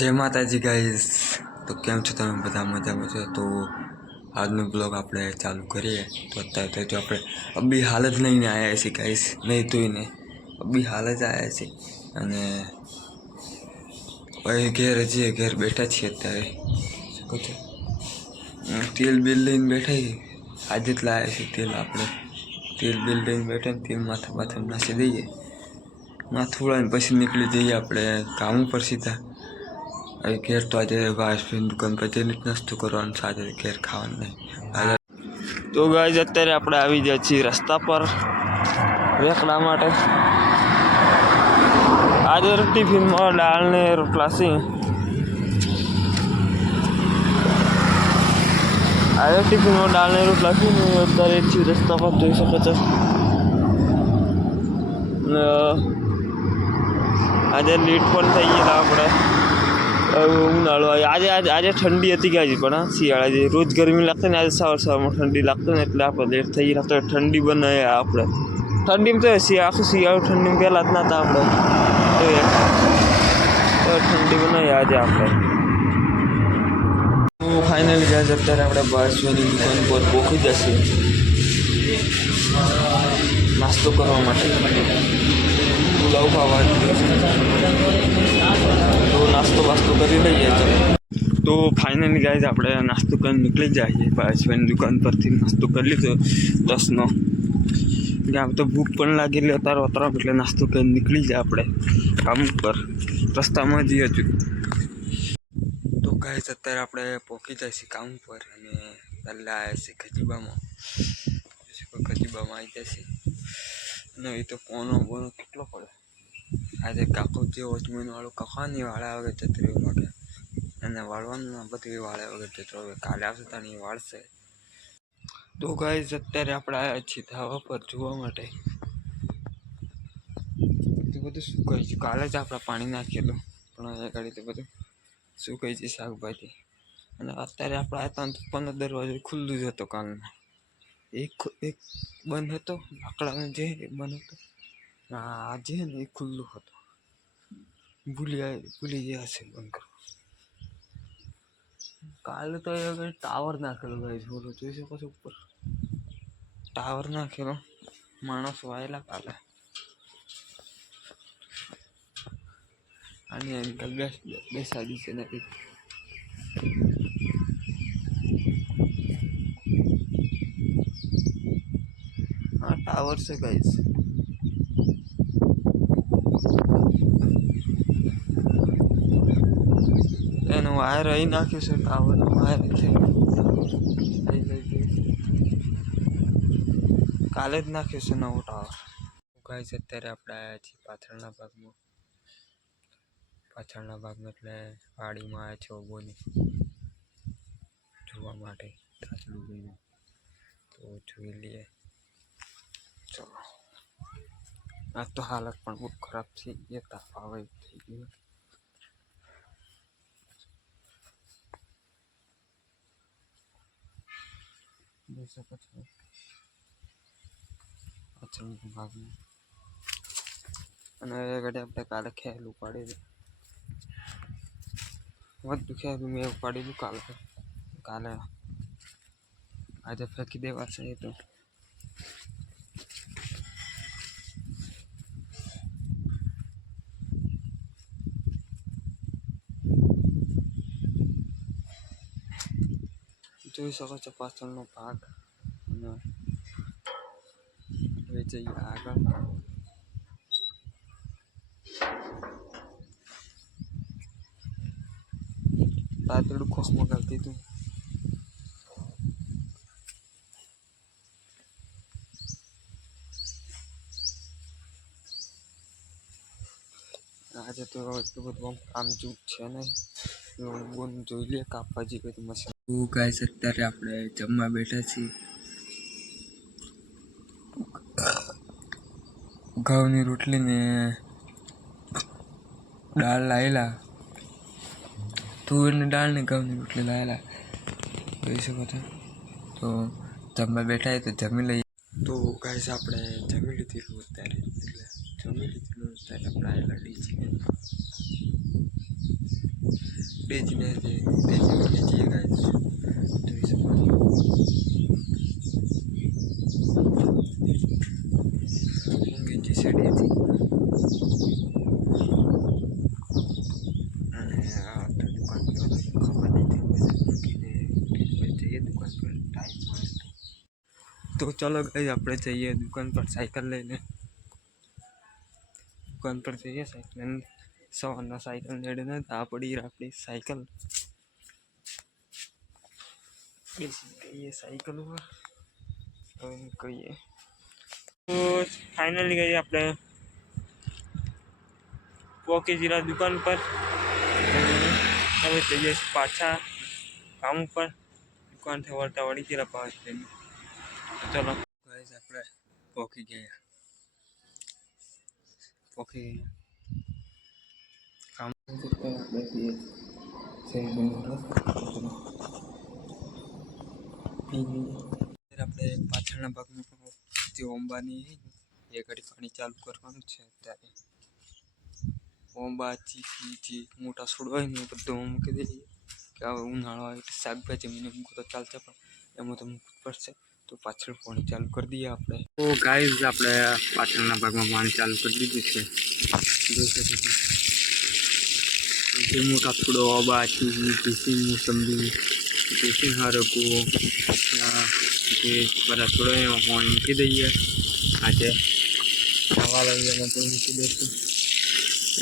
जय माता जी गाइस। तो केम छो तमे बधा मजा में छो। तो आज में ब्लॉग આપણે ચાલુ કરીએ। तो અત્યારે તો આપણે અબી હાલ જ લઈને આવ્યા છીએ ગાइस, નહીં તો ને અબી હાલ જ આવ્યા છીએ અને ભાઈ ઘેર બેઠા છીએ અત્યારે। શું કહો તેલ બિલ લઈને બેઠા છીએ। આજે જ લાવ્યા છીએ તેલ આપણે। તેલ બિલ લઈને બેઠા ને તેલ માથા માથા નાખી દઈએ, માથું ઉડાવીને પછી નીકળી જઈએ આપણે કામ ઉપર सीधा। अभी घेर तो आज बाहर दुकान पर जઈને नास्तो करवानो છે, આજે ઘેર ખાવાનું નહીં। તો ગાઈસ અત્યારે આપણે આવી ગયા છીએ રસ્તા પર રેકડા માટે। આજે ટિફિનમાં દાળ ને રોટલા છે। આજે ટિફિનમાં દાળ ને રોટલા છે ને અત્યારે છીએ રસ્તા પર જોઈ શકો છો। આજે લેટ પણ થઈ ગયા આપણે। ઉનાળો આજે આજે ઠંડી હતી કે આજે પણ શિયાળા જે રોજ ગરમી લાગતી ને આજે સવારમાં ઠંડી લાગતી ને એટલે આપણે લેટ થઈ ગયા। તો ઠંડી બનાવી આપણે ઠંડીમાં તો આખું શિયાળું ઠંડીમાં પહેલાં જ નહોતા આપણે તો ઠંડી બનાવી આજે આપણે। તો ફાઇનલી ગાઈસ અત્યારે આપણે બાસુની દુકાન પર પહોંચી જશે નાસ્તો કરવા માટે। પુલાવ ખાવા तो नास्तो वास्तो कर लीजिए। तो फाइनली गाइस આપણે નાસ્તો કરીને નીકળી જઈએ બાસુની દુકાન પરથી। નાસ્તો કરી લીધો 10નો। ગામ તો ભૂખ પણ લાગેલી અત્યારે એટલે નાસ્તો કરીને નીકળી જાય આપણે કામ ઉપર। રસ્તામાં જઈએ હજુ તો ગાઈસ અત્યારે આપણે પહોંચી જઈએ કામ પર અને પહેલા આવ્યા છે ખજીબામાં આવી જશે અને એ તો પોનો કેટલો પડે। આજે કાકો જે વોચમેનવાળું કખાની વાળા વગર જતો રહ્યો લાગે અને વાળવાનું બધું વાળા વગર જતો હવે કાલે આવશે ત્યાં એ વાળશે। તો ગાઈસ અત્યારે આપણે આવ્યા છીએ ધાબા પર જોવા માટે। બધું શું કહે છે, કાલે જ આપણે પાણી નાખેલું પણ અહીંયા ગાડી તો બધું શું કહે છે શાકભાજી। અને અત્યારે આપણે આવ્યા તો 15 દરવાજો ખુલ્લું જ હતો કાલના। એક બંધ હતો લાકડાનો જે બંધ હતો આજે ને એ ખુલ્લું હતું। ભૂલી ગયા છે બંધ કરવા। કાલે તો એ ટાવર નાખેલો ગાઈસ, બોલો જોઈ શકો છો ઉપર ટાવર નાખેલો, માણસ વાયેલા કાલે। આની અંકલ બેસાડી છે નથી આ ટાવર છે ગાઈસ। એનો વાયર અહીં નાખ્યો છે ટાવરનો વાયર કાલે જ નાખ્યો છે નવો ટાવર। ગાઈસ અત્યારે આપણે આવ્યા છીએ પાછળના ભાગમાં એટલે વાડીમાં આવ્યા છે ઓબોની જોવા માટે તાજલું ગયું તો જોઈ લઈએ। ચલો આ તો હાલત પણ બહુ ખરાબ થઈ ગઈ, તાપ આવે થઈ ગયું। જોઈ શકો છો પાછળના ભાગમાં અને ઘડી આપણે કાલે ખેલું પાડી બધું ખેલું મેં પાડી દઉં કાલે આજે ફેંકી દેવા છે તો જોઈ શકો છો પાછળનો ભાગ અને હવે જઈએ આગળ। તાતડું ખોખમાં કરતી હતું આજે તો એટલું બધું કામ ચૂક છે નહીં। બોન જોઈ લઈએ કાપવા જઈએ બધું મશીન। તો ગાઈસ અત્યારે આપણે જમવા બેઠા છીએ। ઘઉંની રોટલી ને દાળ લાવેલા, તુવેરની દાળ ને ઘઉંની રોટલી લાવેલા જોઈ શકો છો। તો જમવા બેઠા તો જમી લઈએ। તો ગાઈસ આપણે જમી લીધેલું અત્યારે આપણે આવેલા ડીજી ડેજીને જે ડેજી મળીએ છીએ ગાઈસ જોઈ શકો છો ઊંઘી છે ડેજી અને આ તો દુકાન પર ખબર નથી મૂકીને જઈએ દુકાન પર ટાઈમ મળે તો ચલો ગાઈસ આપણે જઈએ દુકાન પર સાયકલ લઈને દુકાન પર જઈએ સાયકલ લઈને સવારના સાયકલ લેડે ને આ પડી આપણી સાયકલ બેસી ગઈએ સાયકલ ઉપર હવે કહીએ તો ફાઇનલી ગઈ આપણે પોકી જીરા દુકાન પર હવે જઈએ પાછા કામ ઉપર દુકાનથી વળતા વળી જીરા પાસ થઈને ચલો ગાઈસ આપણે પોકી ગયા કામ આપણે જઈએ આપણે પાછળના ભાગમાં જે ઓંબાની એ ઘડી પાણી ચાલુ કરવાનું છે અત્યારે ઓંબા ચીકી મોટા છોડ હોય ને બધું મૂકી દઈએ કે હવે ઉનાળો આવે એટલે શાકભાજી મને મૂકું તો ચાલશે પણ એમાં તો મૂકવું પડશે તો પાછળ પાણી ચાલુ કરી દઈએ આપણે તો ગાઈઝ આપણે પાછળના ભાગમાં પાણી ચાલુ કરી દીધું છે જે મોટા છોડો ઓબા ચીકી મોસંબી દેશી હરકો જે બધા છોડો એમાં પાણી મૂકી દઈએ આજે ખાવા લઈએ એમાં પણ મૂકી દઈશું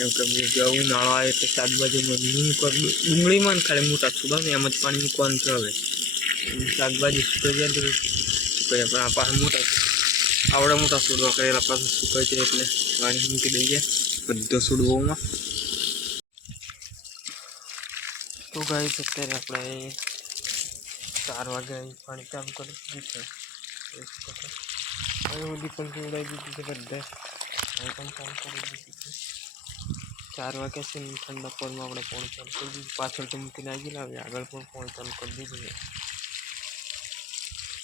એમ કે ઉનાળો આવે એટલે શાકભાજીમાં ડુંગળીમાં ને ખાલી મોટા છોડો ને એમ જ પાણી મૂકવાનું છે હવે શાકભાજી સુકાઈ જાય તો સુકાઈ પણ આ પાસે મોટા આવડા મોટા છોડવા કરેલા પાસે સુકાઈ જાય એટલે પાણી મૂકી દઈએ બધા છોડવામાં તો ગાઈસ અત્યારે આપણે 4 વાગે પાણી ચાલુ કરી દીધું છે હવે બધી પંખી ઉડાવી દીધી છે બધા પણ ચાલુ કરી દીધી છે 4 વાગ્યા છે ને ઠંડા પરમાં આપણે પાણી ચાલુ કરી દીધું પાછળ તો મૂકીને આવી ગયેલા હવે આગળ પણ પાણી ચાલુ કરી દીધું છે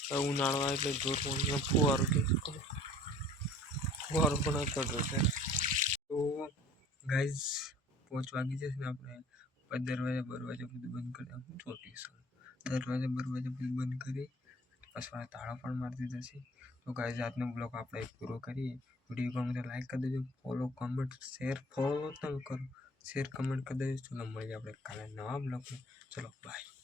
હવે ઉનાળો આવે એટલે જોર પાણીમાં ફુવારો થઈ શકો ફુવારો પણ ચડ્યો છે તો ગાઈઝ 5 વાગી જશે ને આપણે દરવાજા બધું બંધ કરી આપું છોટી દરવાજા બધું બંધ કરી પાછા તાળા પણ મારી દીધા છે તો ગાઈઝ આજનો બ્લોગ આપણે પૂરો કરીએ વિડીયો ગમે તો લાઈક કરી દેજો ફોલો કમેન્ટ શેર ફોલો તમે કરો શેર કમેન્ટ કરી દેજો ચલો મળીએ આપણે કાલે નવા બ્લોગમાં ચલો બાય